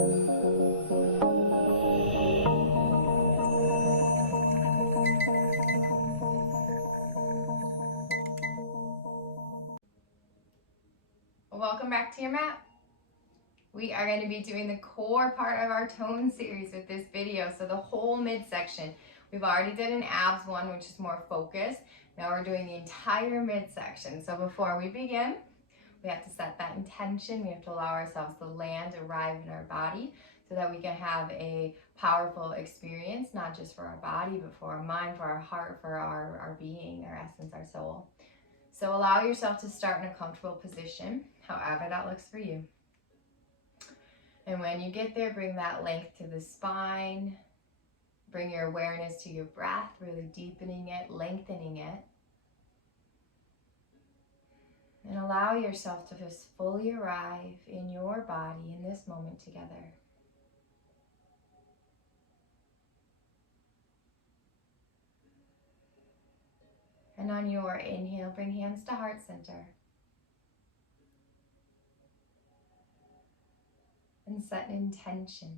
Welcome back to your mat. We are going to be doing the core part of our tone series with this video, so the whole midsection. We've already did an abs one, which is more focused. Now we're doing the entire midsection. So before we begin, we have to set that intention. We have to allow ourselves to land, arrive in our body, so that we can have a powerful experience, not just for our body, but for our mind, for our heart, for our being, our essence, our soul. So allow yourself to start in a comfortable position, however that looks for you. And when you get there, bring that length to the spine. Bring your awareness to your breath, really deepening it, lengthening it. And allow yourself to just fully arrive in your body in this moment together. And on your inhale, bring hands to heart center. And set an intention.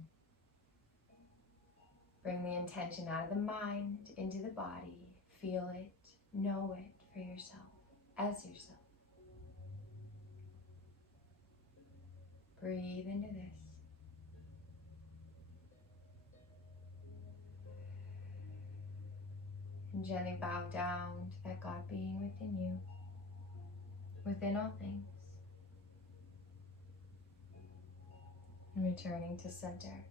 Bring the intention out of the mind into the body. Feel it, know it for yourself, as yourself. Breathe into this. And gently bow down to that God being within you, within all things. And returning to center.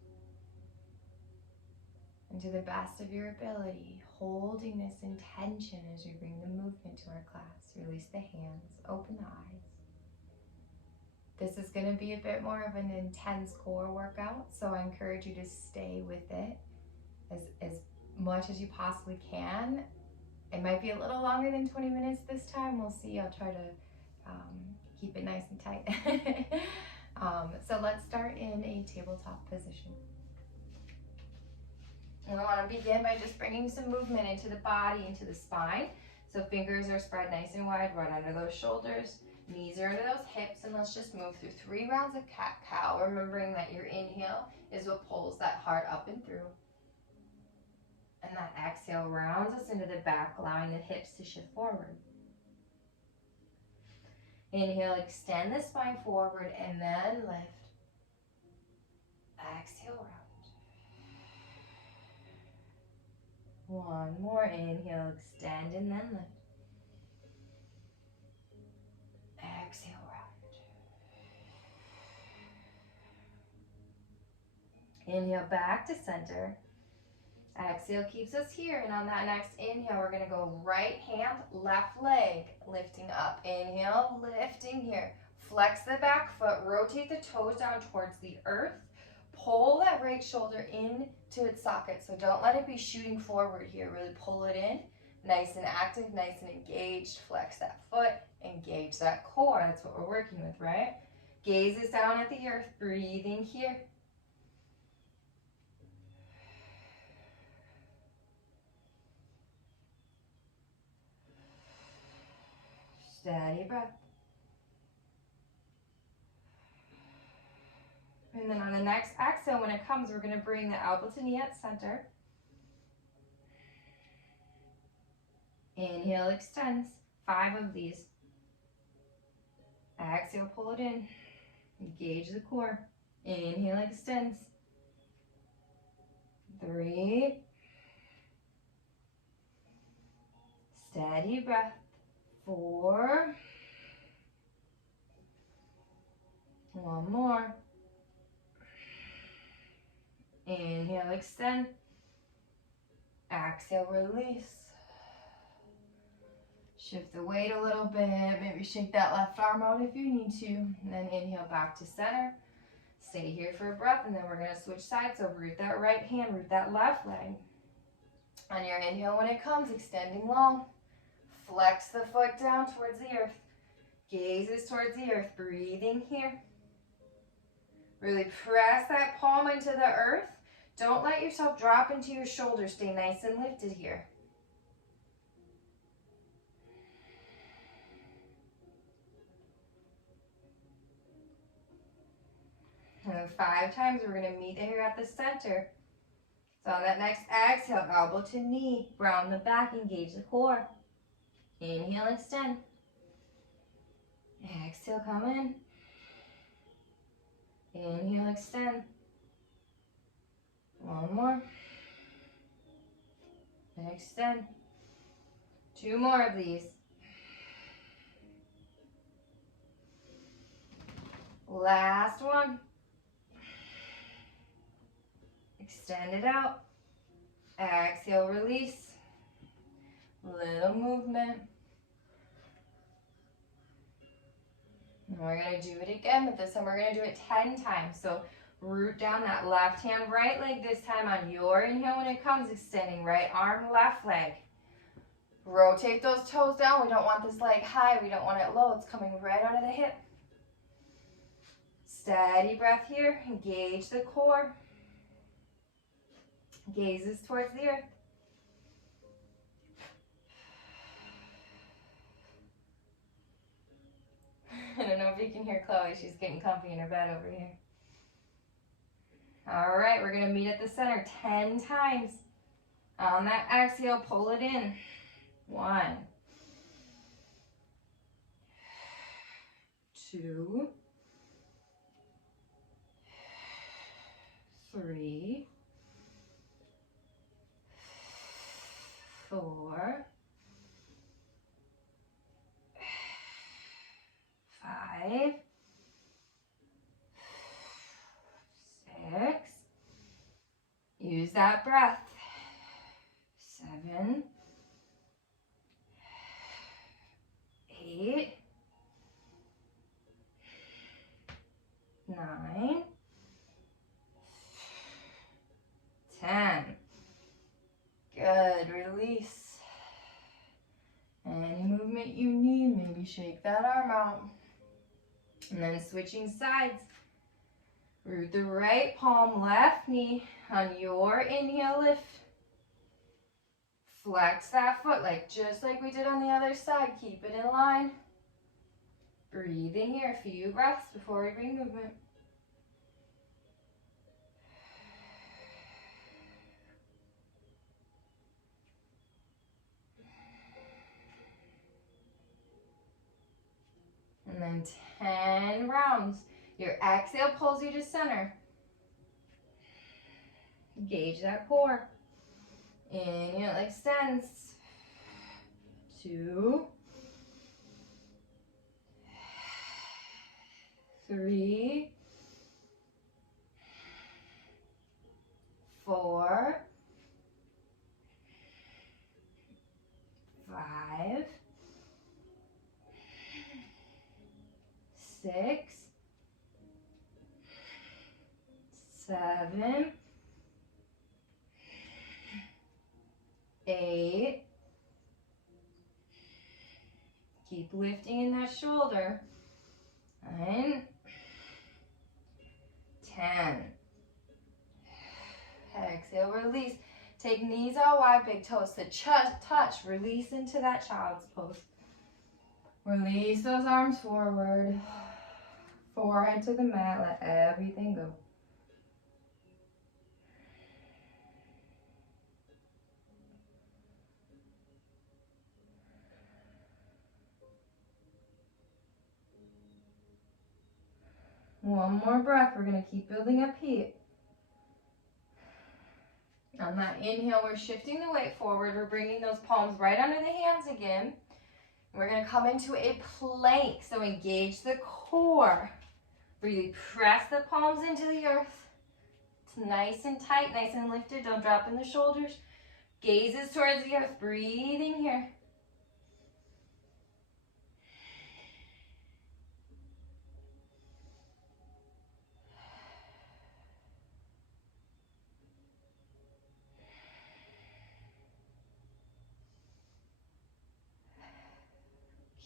And to the best of your ability, holding this intention as we bring the movement to our class. Release the hands, open the eyes. This is going to be a bit more of an intense core workout, so I encourage you to stay with it as much as you possibly can. It might be a little longer than 20 minutes this time. We'll see. I'll try to keep it nice and tight. So let's start in a tabletop position. And I want to begin by just bringing some movement into the body, into the spine. So fingers are spread nice and wide, right under those shoulders. Knees are under those hips, and let's just move through 3 rounds of cat-cow, remembering that your inhale is what pulls that heart up and through. And that exhale rounds us into the back, allowing the hips to shift forward. Inhale, extend the spine forward, and then lift. Exhale, round. One more, inhale, extend, and then lift. Exhale, round. Inhale, back to center. Exhale keeps us here, and on that next inhale, we're going to go right hand, left leg, lifting up. Inhale, lifting here. Flex the back foot, rotate the toes down towards the earth. Pull that right shoulder into its socket, so don't let it be shooting forward here. Really pull it in, nice and active, nice and engaged. Flex that foot, engage that core. That's what we're working with, right? Gaze is down at the earth, breathing here. Steady breath. And then on the next exhale, when it comes, we're going to bring the elbow to knee at center. Inhale, extends. 5 of these. Exhale, pull it in. Engage the core. Inhale, extends. 3. Steady breath. 4. One more. Inhale, extend. Exhale, release. Shift the weight a little bit. Maybe shake that left arm out if you need to. And then inhale back to center. Stay here for a breath, and then we're going to switch sides. So root that right hand, root that left leg. On your inhale, when it comes, extending long. Flex the foot down towards the earth. Gaze is towards the earth. Breathing here. Really press that palm into the earth. Don't let yourself drop into your shoulders. Stay nice and lifted here. And then 5 times, we're going to meet here at the center. So on that next exhale, elbow to knee, round the back, engage the core. Inhale, extend. Exhale, come in. Inhale, extend. One more. Extend. 2 more of these. Last one. Extend it out. Exhale, release. Little movement. And we're going to do it again, but this time we're going to do it 10 times. So root down that left hand, right leg this time on your inhale when it comes, extending right arm, left leg. Rotate those toes down. We don't want this leg high. We don't want it low. It's coming right out of the hip. Steady breath here. Engage the core. Gazes towards the earth. I don't know if you can hear Chloe. She's getting comfy in her bed over here. All right, we're going to meet at the center 10 times. On that exhale, pull it in. 1, 2, 3, 4, 5, 6. Use that breath. 7, 8, 9, 10. Good. Release. Any movement you need, maybe shake that arm out. And then switching sides. Root the right palm, left knee on your inhale, lift. Flex that foot just like we did on the other side. Keep it in line. Breathe in here, a few breaths before we bring movement. And then 10 rounds. Your exhale pulls you to center. Engage that core. Inhale, extends. 2, 3, 4, 5, 6, 7, 8. Keep lifting in that shoulder. 9, 10. Exhale, release. Take knees out wide, big toes to touch. Release into that child's pose. Release those arms forward. Forehead to the mat. Let everything go. One more breath. We're going to keep building up heat. On that inhale, we're shifting the weight forward. We're bringing those palms right under the hands again. We're going to come into a plank. So engage the core. Really press the palms into the earth. It's nice and tight, nice and lifted. Don't drop in the shoulders. Gazes towards the earth. Breathing here.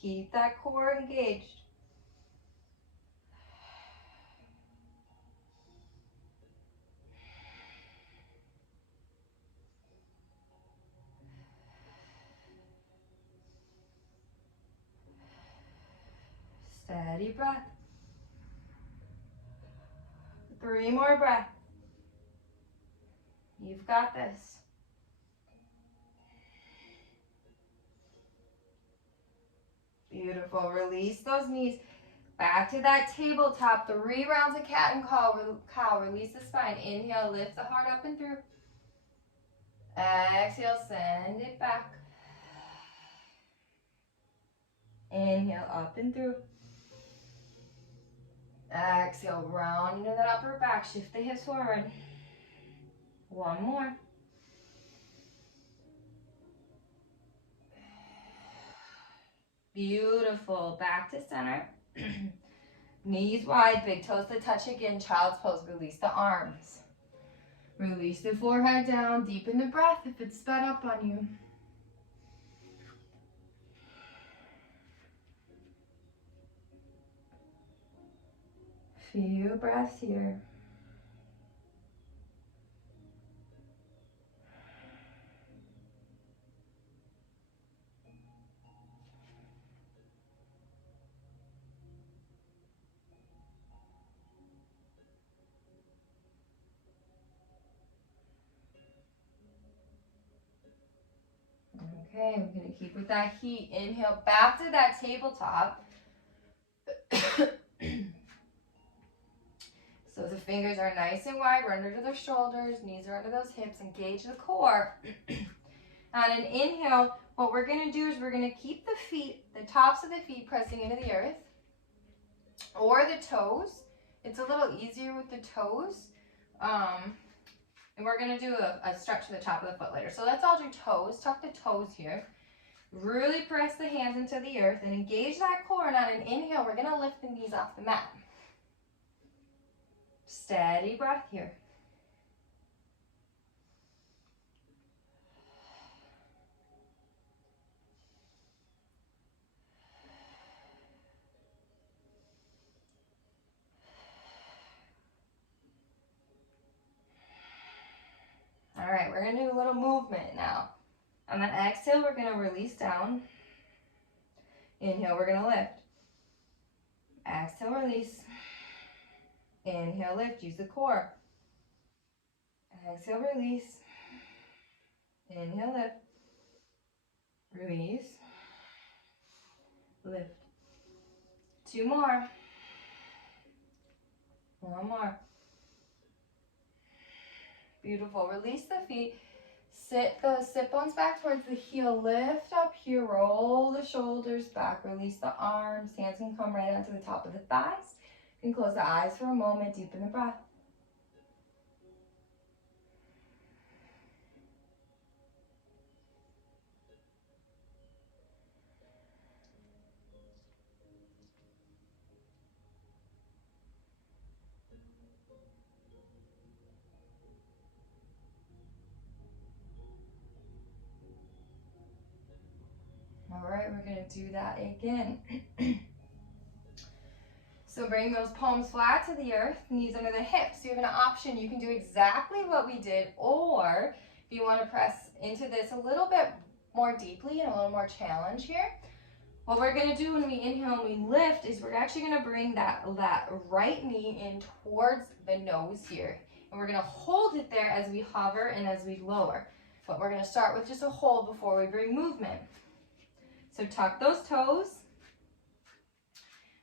Keep that core engaged. Steady breath. 3 more breaths. You've got this. Beautiful. Release those knees. Back to that tabletop. 3 rounds of cat and cow. Release the spine. Inhale, lift the heart up and through. Exhale, send it back. Inhale, up and through. Exhale, round into that upper back. Shift the hips forward. 1 more. Beautiful. Back to center. Knees wide, big toes to touch again. Child's pose. Release the arms. Release the forehead down. Deepen the breath if it's sped up on you. Few breaths here. Okay, we're going to keep with that heat. Inhale, back to that tabletop. So the fingers are nice and wide, run under the shoulders, knees are under those hips, engage the core. On an inhale, what we're going to do is we're going to keep the feet, the tops of the feet pressing into the earth, or the toes. It's a little easier with the toes. And we're going to do a stretch to the top of the foot later. So let's all do toes. Tuck the toes here. Really press the hands into the earth and engage that core. And on an inhale, we're going to lift the knees off the mat. Steady breath here. All right, we're going to do a little movement now. On the exhale, we're going to release down. Inhale, we're going to lift. Exhale, release. Inhale, lift. Use the core. Exhale, release. Inhale, lift. Release. Lift. 2 more. 1 more. Beautiful. Release the feet. Sit the sit bones back towards the heel. Lift up here. Roll the shoulders back. Release the arms. Hands can come right onto the top of the thighs. You can close the eyes for a moment. Deepen the breath. All right, we're going to do that again. So bring those palms flat to the earth, knees under the hips. You have an option. You can do exactly what we did, or if you want to press into this a little bit more deeply and a little more challenge here, what we're going to do when we inhale and we lift is we're actually going to bring that right knee in towards the nose here. And we're going to hold it there as we hover and as we lower. But we're going to start with just a hold before we bring movement. So tuck those toes.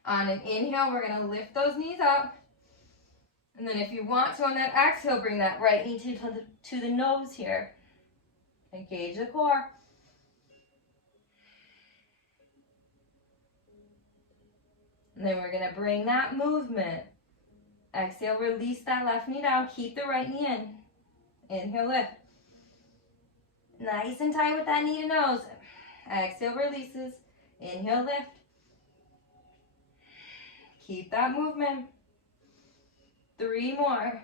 On an inhale, we're going to lift those knees up. And then if you want to, on that exhale, bring that right knee to the nose here. Engage the core. And then we're going to bring that movement. Exhale, release that left knee down. Keep the right knee in. Inhale, lift. Nice and tight with that knee to nose. Exhale, releases. Inhale, lift. Keep that movement. 3 more.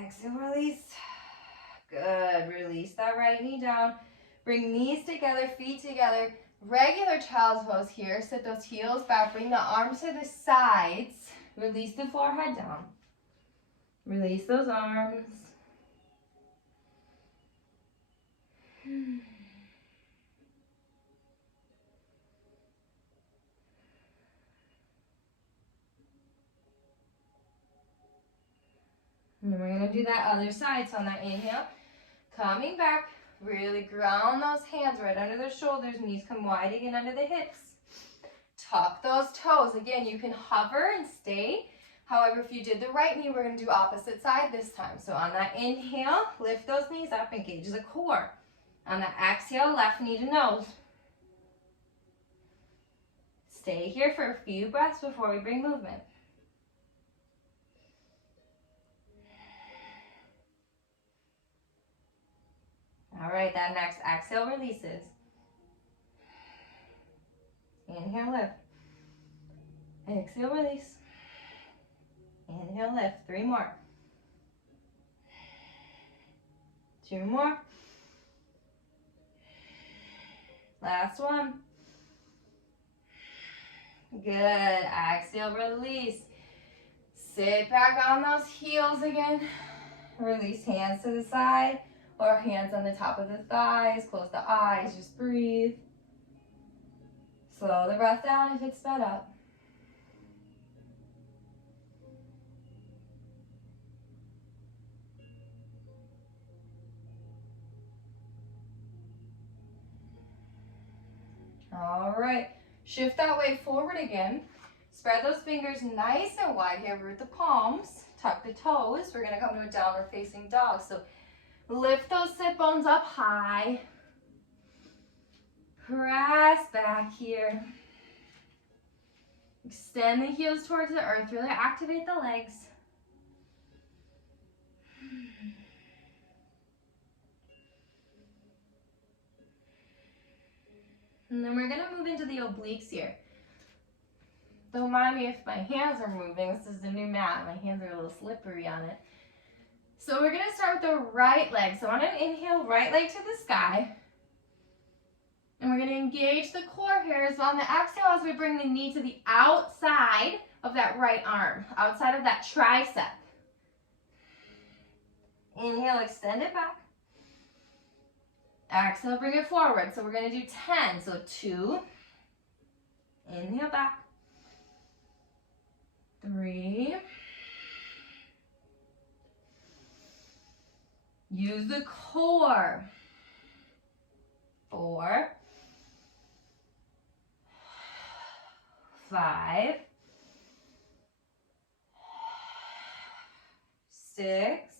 Exhale, release. Good. Release that right knee down. Bring knees together, feet together. Regular child's pose here. Sit those heels back. Bring the arms to the sides. Release the forehead down. Release those arms. And then we're gonna do that other side. So on that inhale, coming back, really ground those hands right under the shoulders, knees come wide again under the hips. Tuck those toes. Again, you can hover and stay. However, if you did the right knee, we're gonna do opposite side this time. So on that inhale, lift those knees up, engage the core. On the exhale, left knee to nose. Stay here for a few breaths before we bring movement. All right, that next exhale releases. Inhale, lift. Exhale, release. Inhale, lift. 3 more. 2 more. Last one. Good. Exhale, release. Sit back on those heels again. Release hands to the side or hands on the top of the thighs. Close the eyes. Just breathe. Slow the breath down if it's sped up. All right, shift that weight forward again. Spread those fingers nice and wide here. Root the palms, tuck the toes. We're gonna come to a downward facing dog. So lift those sit bones up high. Press back here. Extend the heels towards the earth. Really activate the legs. And then we're gonna move into the obliques here. Don't mind me if my hands are moving. This is a new mat. My hands are a little slippery on it. So we're gonna start with the right leg. So on an inhale, right leg to the sky. And we're gonna engage the core here. So on the exhale, as we bring the knee to the outside of that right arm, outside of that tricep. Inhale, extend it back. Exhale, bring it forward. So we're gonna do 10. So 2, inhale back. 3. Use the core. 4. 5. 6.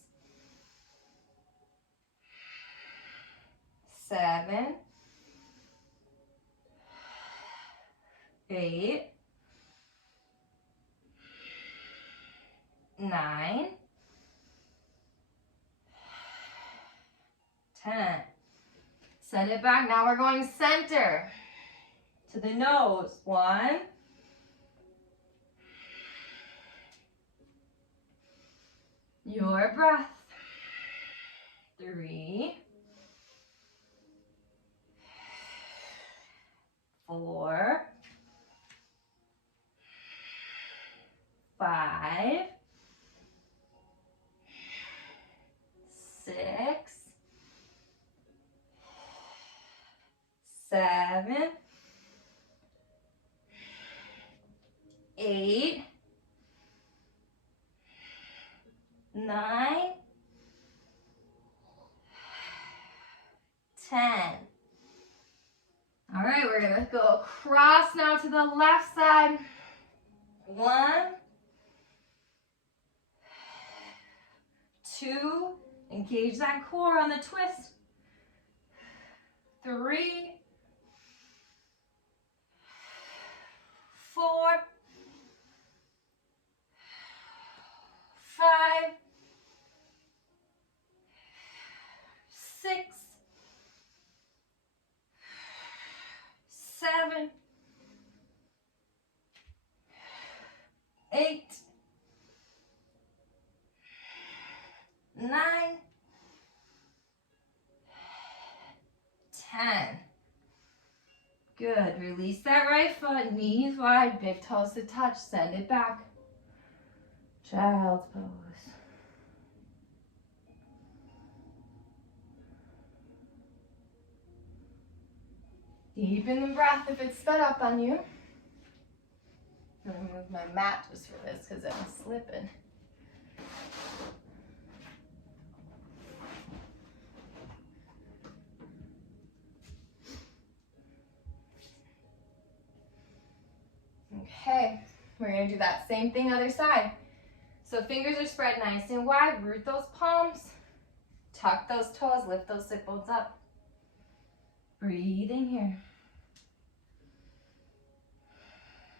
7. 8. 9. 10. Send it back. Now we're going center to the nose. 1. Your breath. 3. 4. 5. 6. 7. 8. 9. 10. All right, we're gonna go across now to the left side. 1, 2, engage that core on the twist. 3, 4, 5, 6, 7, 8, 9, 10. Good. Release that right foot, knees wide, big toes to touch. Send it back. Child's pose. Deepen the breath if it's sped up on you. I'm going to move my mat just for this because I'm slipping. Okay, we're gonna do that same thing other side. So fingers are spread nice and wide, root those palms, tuck those toes, lift those sit bones up. Breathe in here.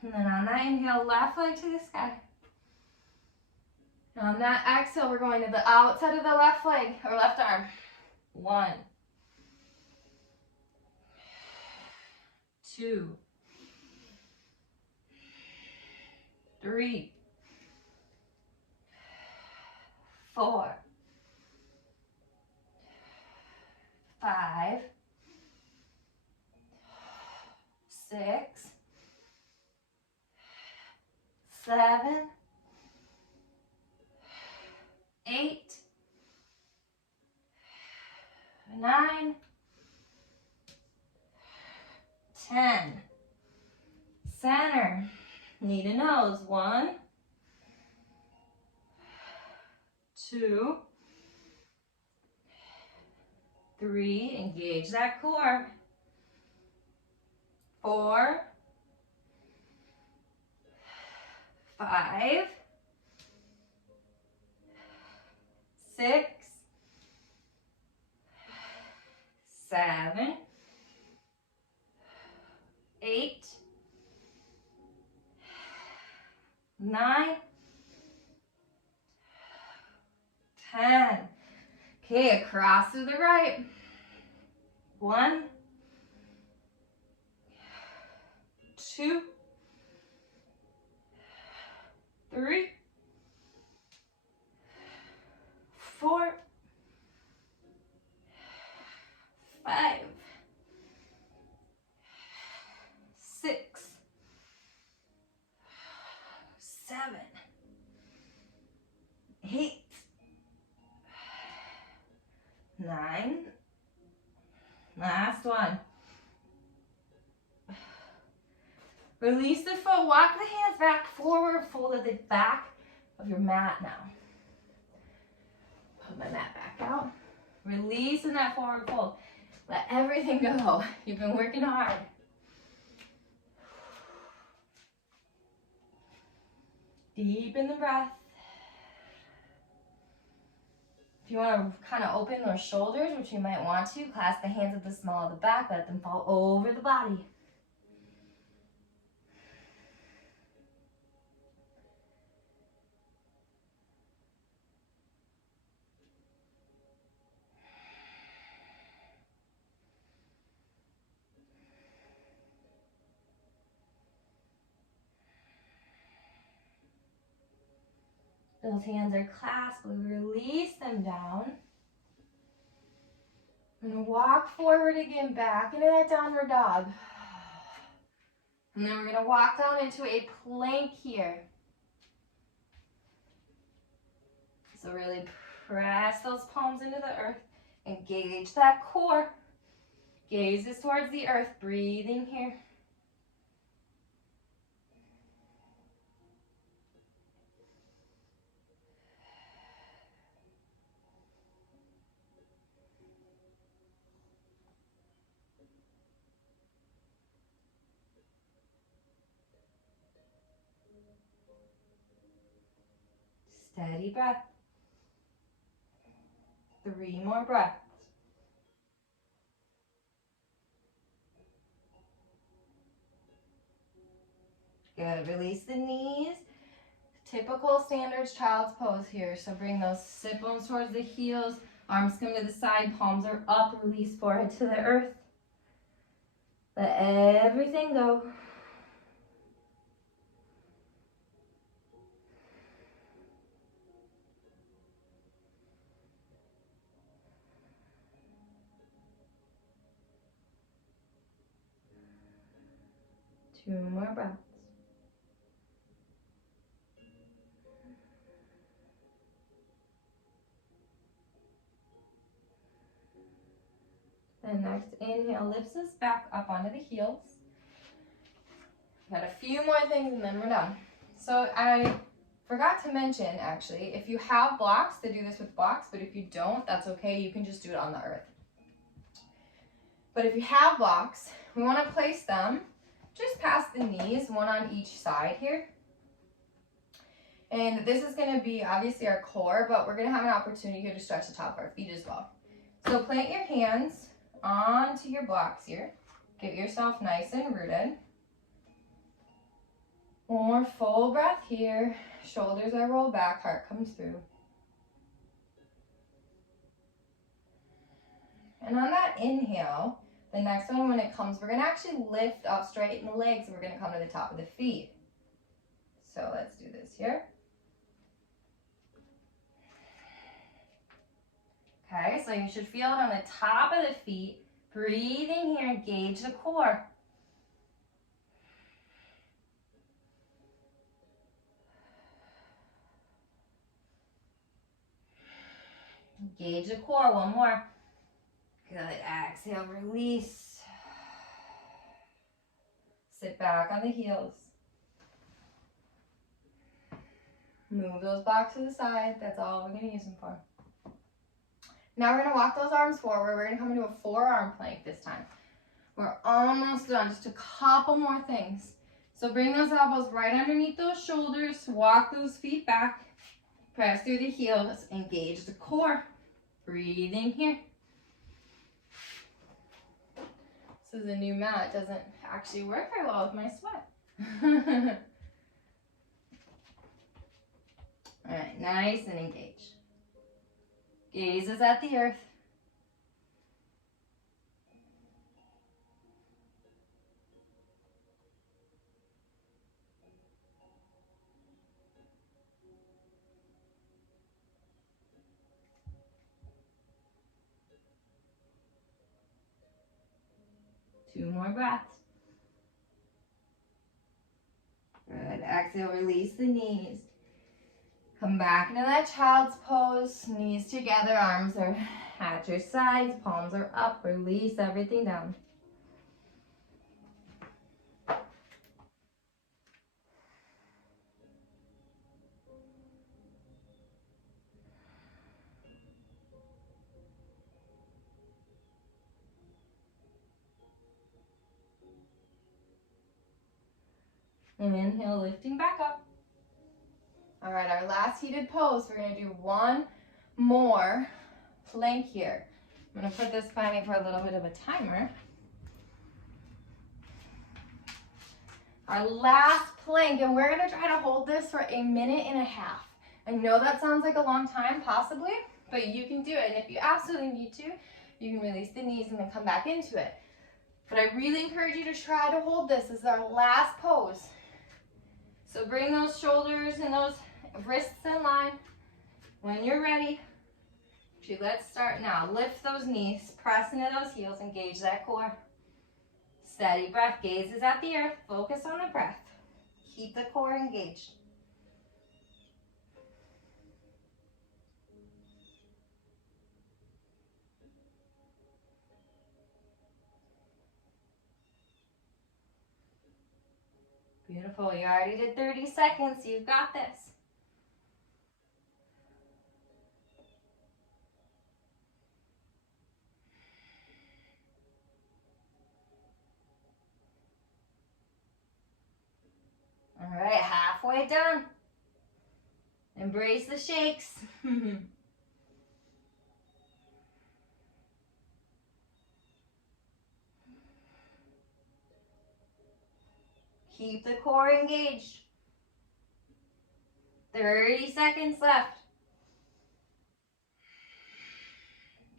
And then on that inhale, left leg to the sky. And on that exhale, we're going to the outside of the left leg, or left arm. 1, 2, 3, 4, 5, 6, 7, 8, 9, 10. Center. Knee to nose. 1, 2, 3. Engage that core. 4, 5, 6, 7, 8, 9, 10. Okay, across to the right. 1, 2, 3, 4, 5, 6, 7, 8, 9. Last one. Release the foot, walk the hands back forward, fold at the back of your mat now. Put my mat back out. Release in that forward fold. Let everything go. You've been working hard. Deepen the breath. If you want to kind of open those shoulders, which you might want to, clasp the hands at the small of the back, let them fall over the body. Those hands are clasped. We release them down. And walk forward again, back into that downward dog. And then we're going to walk down into a plank here. So really press those palms into the earth. Engage that core. Gaze is towards the earth. Breathing here. Steady breath. 3 more breaths. Good. Release the knees. Typical standard child's pose here. So bring those sit bones towards the heels. Arms come to the side. Palms are up. Release forehead to the earth. Let everything go. Two more breaths. And next inhale lifts us back up onto the heels. Got a few more things and then we're done. So I forgot to mention, actually, if you have blocks, to do this with blocks, but if you don't, that's okay. You can just do it on the earth. But if you have blocks, we want to place them just past the knees, one on each side here. And this is going to be obviously our core, but we're going to have an opportunity here to stretch the top of our feet as well. So plant your hands onto your blocks here. Get yourself nice and rooted. One more full breath here. Shoulders are rolled back, heart comes through. And on that inhale, the next one when it comes, we're going to actually lift up, straighten the legs, and we're going to come to the top of the feet. So let's do this here. Okay, so you should feel it on the top of the feet. Breathing here, engage the core. Engage the core, one more. Good, exhale, release. Sit back on the heels. Move those blocks to the side, that's all we're gonna use them for. Now we're gonna walk those arms forward. We're gonna come into a forearm plank this time. We're almost done, just a couple more things. So bring those elbows right underneath those shoulders, walk those feet back, press through the heels, engage the core. Breathing here. This is a new mat, it doesn't actually work very well with my sweat. All right, nice and engaged. Gazes at the earth. Two more breaths. Good. Exhale, release the knees. Come back into that child's pose. Knees together, arms are at your sides, palms are up. Release everything down. Inhale, lifting back up. All right, our last heated pose, we're gonna do one more plank here. I'm gonna put this by me for a little bit of a timer. Our last plank, and we're gonna try to hold this for 1.5 minutes. I know that sounds like a long time, possibly, but you can do it. And if you absolutely need to, you can release the knees and then come back into it. But I really encourage you to try to hold this. This is our last pose. So bring those shoulders and those wrists in line. When you're ready, let's start now. Lift those knees, press into those heels, engage that core. Steady breath, gazes at the earth, focus on the breath. Keep the core engaged. Beautiful, you already did 30 seconds, you've got this. All right, halfway done. Embrace the shakes. Keep the core engaged. 30 seconds left.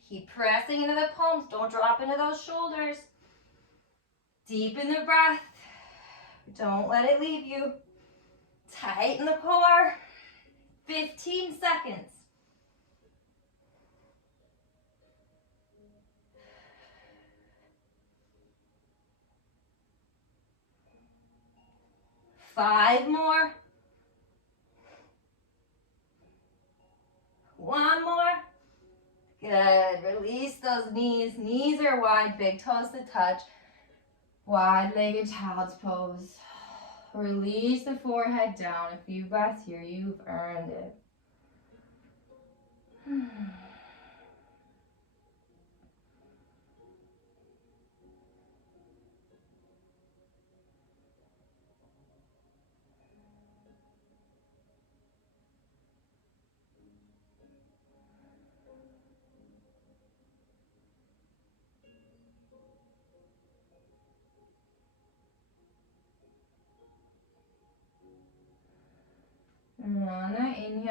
Keep pressing into the palms. Don't drop into those shoulders. Deepen the breath. Don't let it leave you. Tighten the core. 15 seconds. Five more. One more. Good. Release those knees. Knees are wide, big toes to touch. Wide-legged child's pose. Release the forehead down. A few breaths here. You've earned it.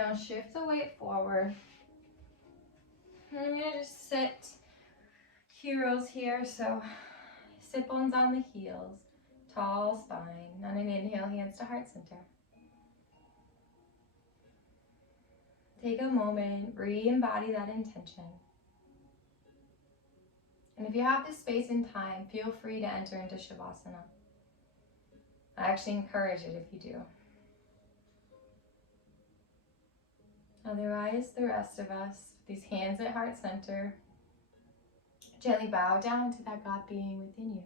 Now shift the weight forward. And I'm gonna just sit heroes here. So sit bones on the heels, tall spine. On an inhale, hands to heart center. Take a moment, re-embody that intention. And if you have the space and time, feel free to enter into Shavasana. I actually encourage it if you do. Otherwise, the rest of us, these hands at heart center, gently bow down to that God being within you.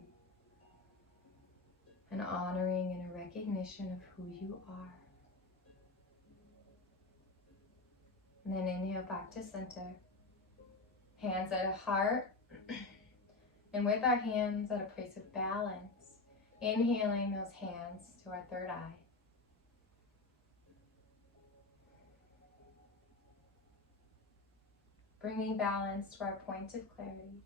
An honoring and a recognition of who you are. And then inhale back to center. Hands at a heart. And with our hands at a place of balance, inhaling those hands to our third eye. Bringing balance to our point of clarity.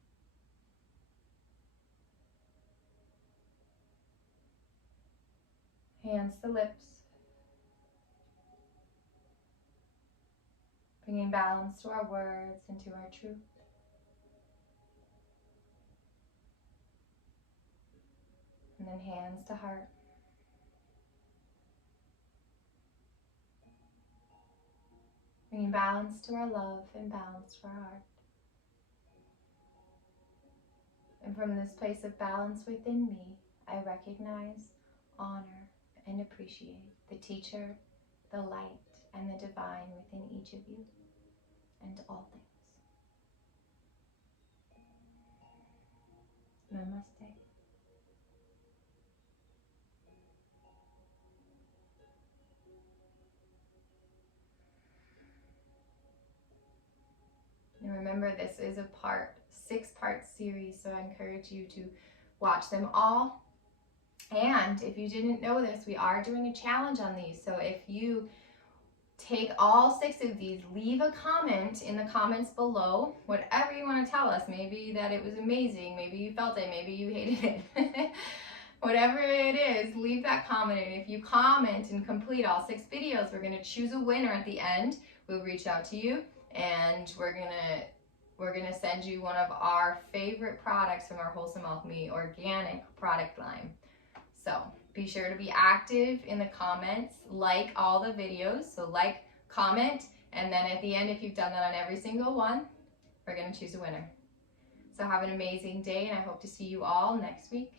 Hands to lips. Bringing balance to our words and to our truth. And then hands to heart. Bringing balance to our love and balance to our heart. And from this place of balance within me, I recognize, honor, and appreciate the teacher, the light, and the divine within each of you and all things. Namaste. And remember, this is a 6-part series, so I encourage you to watch them all. And if you didn't know this, we are doing a challenge on these. So if you take all 6 of these, leave a comment in the comments below, whatever you want to tell us. Maybe that it was amazing, maybe you felt it, maybe you hated it. Whatever it is, leave that comment. And if you comment and complete all 6 videos, we're going to choose a winner at the end. We'll reach out to you, and we're gonna send you one of our favorite products from our Wholesome Alchemy organic product line. So be sure to be active in the comments, like all the videos. So like, comment, and then at the end, if you've done that on every single one, we're gonna choose a winner. So have an amazing day, and I hope to see you all next week.